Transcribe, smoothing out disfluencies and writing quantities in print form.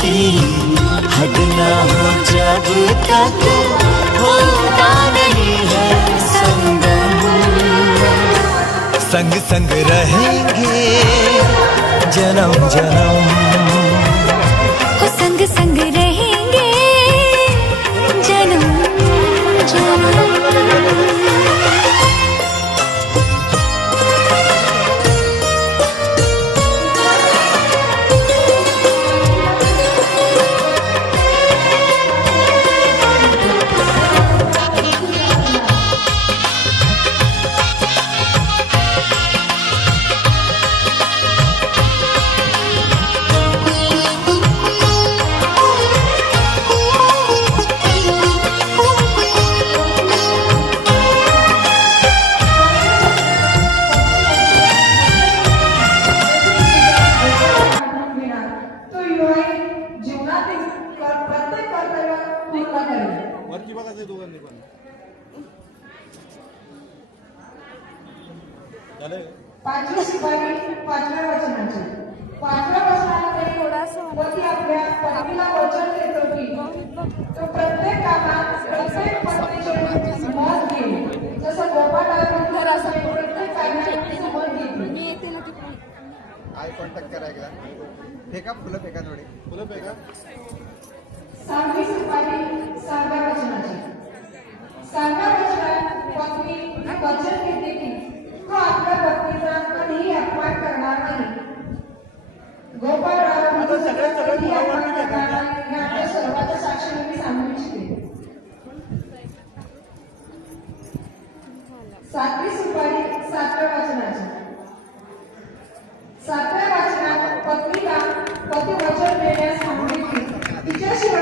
की हद ना हो जब तक होता नहीं है संगम। संग संग रहेंगे जन्म जन्म, संग संग रहेंगे जन्म जन्म। पाचवी शिपाई पाचव्या वचनाचे पाचव्या वचनामध्ये पती आपल्या पत्नीला वचन देतो की तो प्रत्येक कामात प्रत्येक पत्नीचे मत घेईल, जसं गोपाळाला असं प्रत्येक कामात मत घेईल। आय कॉन्टॅक्ट करा एकदा, फेका फुलं फेका, थोडी फुलं फेका। सहावी शिपाई सहाव्या वचनाचे सहाव्या वचनात पत्नी वचन घेते की तो आपल्या पत्नीचा कधीही अपमान करणार नाही। गोपाळराव कधीही अपमान करणार नाही हे आपल्या सर्वांच्या साक्षीने मी सांगू इच्छिते। सातवी सुपारी सातव्या वचनाची सातव्या वचनात पत्नीला पती वचन देण्यास सांगितले, तिच्याशिवाय